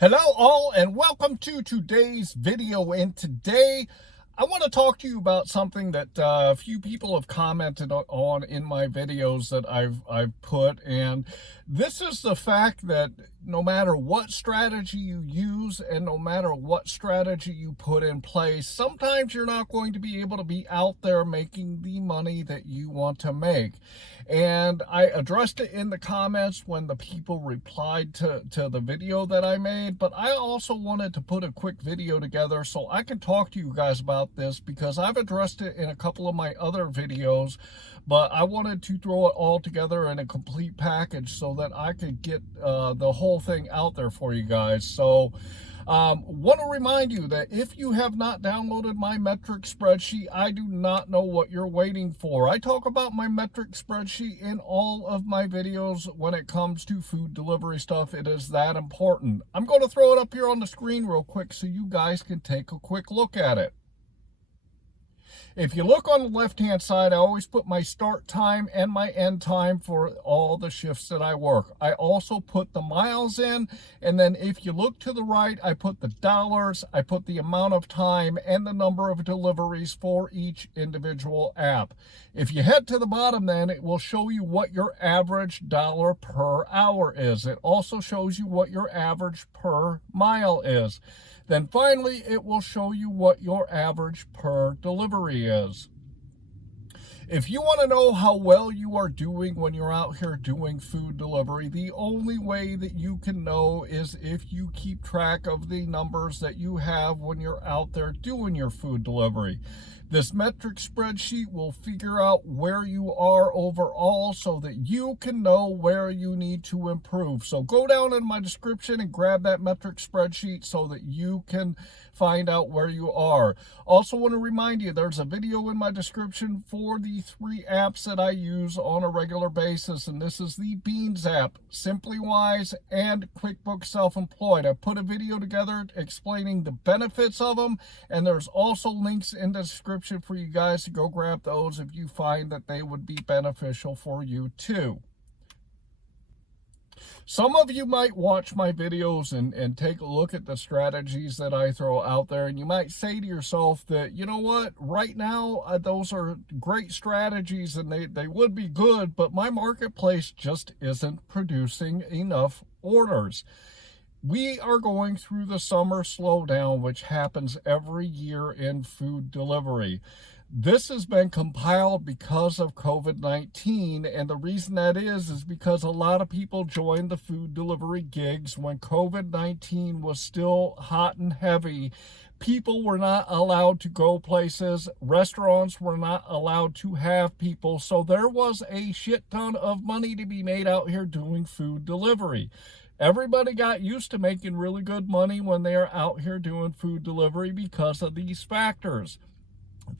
Hello all and welcome to today's video, and today I want to talk to you about something that a few people have commented on in my videos that I've put, and this is the fact that no matter what strategy you use and no matter what strategy you put in place, sometimes you're not going to be able to be out there making the money that you want to make. And I addressed it in the comments when the people replied to the video that I made, but I also wanted to put a quick video together so I can talk to you guys about this because I've addressed it in a couple of my other videos, but I wanted to throw it all together in a complete package so that I could get the whole thing out there for you guys. So want to remind you that if you have not downloaded my metric spreadsheet, I do not know what you're waiting for. I talk about my metric spreadsheet in all of my videos when it comes to food delivery stuff. It is that important. I'm going to throw it up here on the screen real quick so you guys can take a quick look at it. If you look on the left-hand side, I always put my start time and my end time for all the shifts that I work. I also put the miles in, and then if you look to the right, I put the dollars, I put the amount of time, and the number of deliveries for each individual app. If you head to the bottom, then it will show you what your average dollar per hour is. It also shows you what your average per mile is. Then finally, it will show you what your average per delivery is. If you want to know how well you are doing when you're out here doing food delivery, the only way that you can know is if you keep track of the numbers that you have when you're out there doing your food delivery. This metric spreadsheet will figure out where you are overall so that you can know where you need to improve. So go down in my description and grab that metric spreadsheet so that you can find out where you are. Also want to remind you, there's a video in my description for the 3 apps that I use on a regular basis, and this is the Beans app, SimplyWise, and QuickBooks Self-Employed. I put a video together explaining the benefits of them, and there's also links in the description for you guys to go grab those if you find that they would be beneficial for you too. Some of you might watch my videos and take a look at the strategies that I throw out there, and you might say to yourself that, you know what, right now, those are great strategies and they would be good, but my marketplace just isn't producing enough orders. We are going through the summer slowdown, which happens every year in food delivery. This has been compiled because of COVID-19, and the reason that is because a lot of people joined the food delivery gigs when COVID-19 was still hot and heavy. People were not allowed to go places. Restaurants were not allowed to have people, so there was a shit ton of money to be made out here doing food delivery. Everybody got used to making really good money when they are out here doing food delivery because of these factors.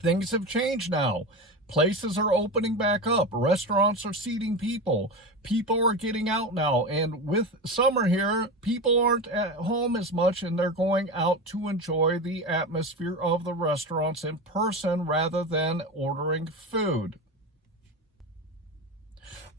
Things have changed now. Places are opening back up. Restaurants are seating people. People are getting out now. And with summer here, people aren't at home as much, and they're going out to enjoy the atmosphere of the restaurants in person rather than ordering food.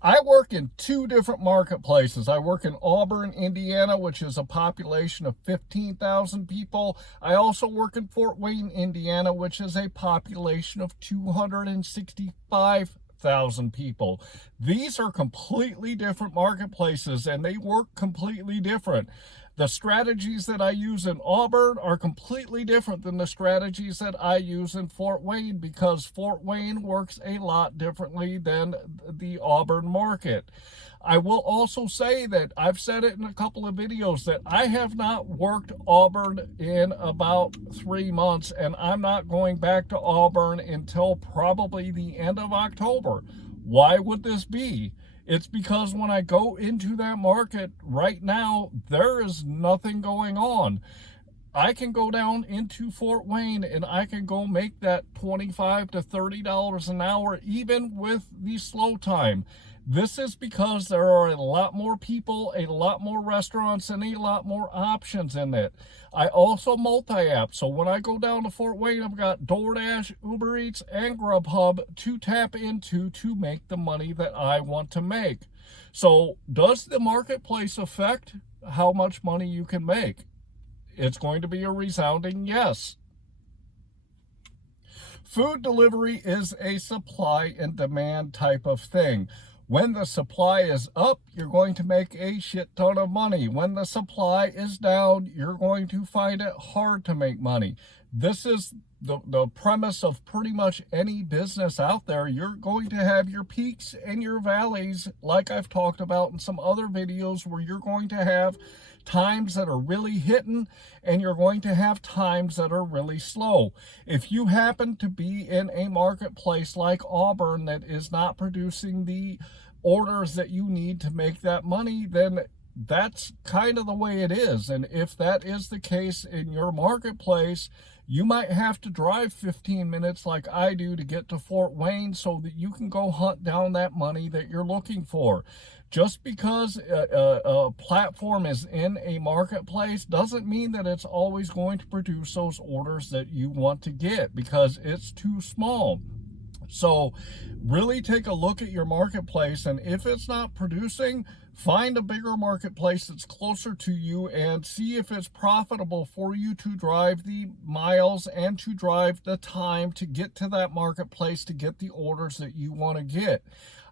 I work in 2 different marketplaces. I work in Auburn, Indiana, which is a population of 15,000 people. I also work in Fort Wayne, Indiana, which is a population of 265,000 people. These are completely different marketplaces, and they work completely different. The strategies that I use in Auburn are completely different than the strategies that I use in Fort Wayne because Fort Wayne works a lot differently than the Auburn market. I will also say that I've said it in a couple of videos that I have not worked Auburn in about 3 months, and I'm not going back to Auburn until probably the end of October. Why would this be? It's because when I go into that market right now, there is nothing going on. I can go down into Fort Wayne and I can go make that $25 to $30 an hour even with the slow time. This is because there are a lot more people, a lot more restaurants, and a lot more options in it. I also multi-app, so when I go down to Fort Wayne, I've got DoorDash, Uber Eats, and GrubHub to tap into to make the money that I want to make. So does the marketplace affect how much money you can make? It's going to be a resounding yes. Food delivery is a supply and demand type of thing. When the supply is up, you're going to make a shit ton of money. When the supply is down, you're going to find it hard to make money. This is the premise of pretty much any business out there. You're going to have your peaks and your valleys, like I've talked about in some other videos, where you're going to have times that are really hitting and you're going to have times that are really slow. If you happen to be in a marketplace like Auburn that is not producing the orders that you need to make that money, then that's kind of the way it is. And if that is the case in your marketplace, you might have to drive 15 minutes like I do to get to Fort Wayne so that you can go hunt down that money that you're looking for. Just because a platform is in a marketplace doesn't mean that it's always going to produce those orders that you want to get, because it's too small. So really take a look at your marketplace, and if it's not producing, find a bigger marketplace that's closer to you and see if it's profitable for you to drive the miles and to drive the time to get to that marketplace to get the orders that you want to get.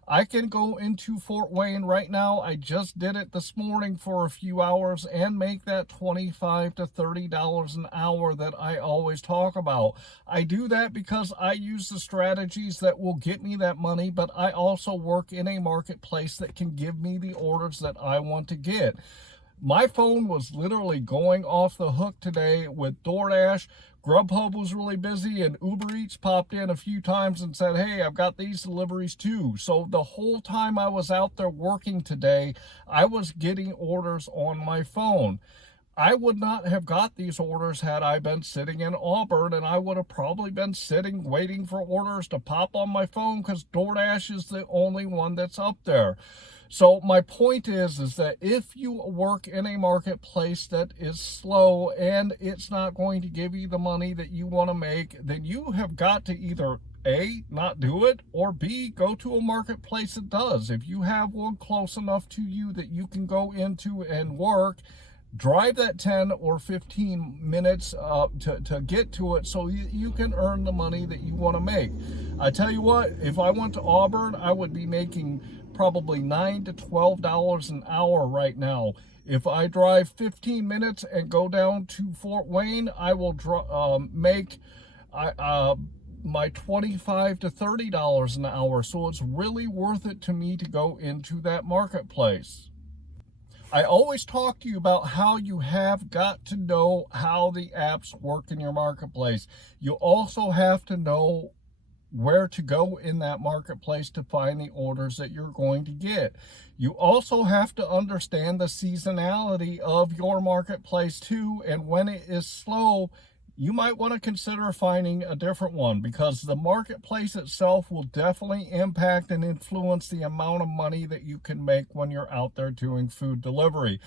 I can go into Fort Wayne right now. I just did it this morning for a few hours and make that $25 to $30 an hour that I always talk about. I do that because I use the strategies that will get me that money, but I also work in a marketplace that can give me the orders that I want to get. My phone was literally going off the hook today with DoorDash. GrubHub was really busy, and Uber Eats popped in a few times and said, hey, I've got these deliveries too. So the whole time I was out there working today, I was getting orders on my phone. I would not have got these orders had I been sitting in Auburn, and I would have probably been sitting waiting for orders to pop on my phone because DoorDash is the only one that's up there. So my point is that if you work in a marketplace that is slow and it's not going to give you the money that you want to make, then you have got to either A, not do it, or B, go to a marketplace that does. If you have one close enough to you that you can go into and work, drive that 10 or 15 minutes to get to it so you can earn the money that you want to make. I tell you what, if I went to Auburn, I would be making probably $9 to $12 an hour right now. If I drive 15 minutes and go down to Fort Wayne, I will make my $25 to $30 an hour. So it's really worth it to me to go into that marketplace. I always talk to you about how you have got to know how the apps work in your marketplace. You also have to know where to go in that marketplace to find the orders that you're going to get. You also have to understand the seasonality of your marketplace too, and when it is slow, you might want to consider finding a different one, because the marketplace itself will definitely impact and influence the amount of money that you can make when you're out there doing food delivery.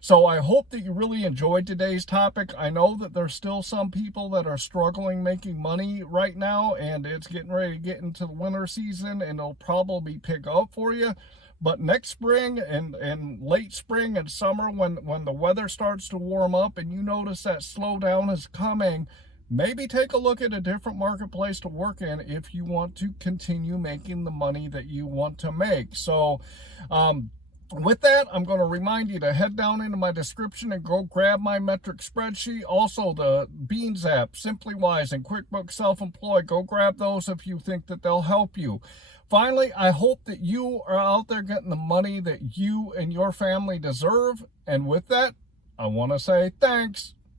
So I hope that you really enjoyed today's topic. I know that there's still some people that are struggling making money right now, and it's getting ready to get into the winter season, and it'll probably pick up for you. But next spring and late spring and summer, when the weather starts to warm up and you notice that slowdown is coming, maybe take a look at a different marketplace to work in if you want to continue making the money that you want to make. So with that, I'm going to remind you to head down into my description and go grab my metric spreadsheet. Also, the Beans app, SimplyWise, and QuickBooks Self-Employed. Go grab those if you think that they'll help you. Finally, I hope that you are out there getting the money that you and your family deserve. And with that, I want to say thanks.